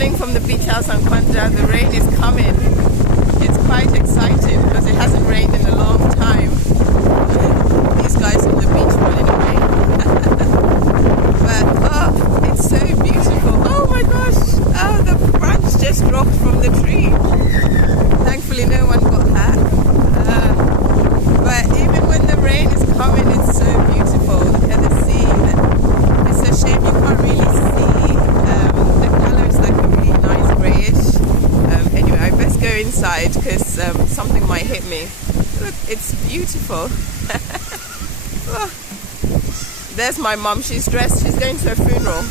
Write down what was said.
morning from the beach house on Kwanja. The rain is coming. It's quite exciting because it hasn't rained in a long time. These guys on the beach running away. But oh, it's so beautiful. Oh my gosh! Oh, the branch just dropped from the tree. Thankfully, no one got hurt. But even when the rain is coming, it's so beautiful. Look at the sea. It's a shame you can't really see. The color is like a really nice grayish. Anyway, I best go inside because something might hit me. Look, it's beautiful. Oh. There's my mum. She's dressed. She's going to a funeral.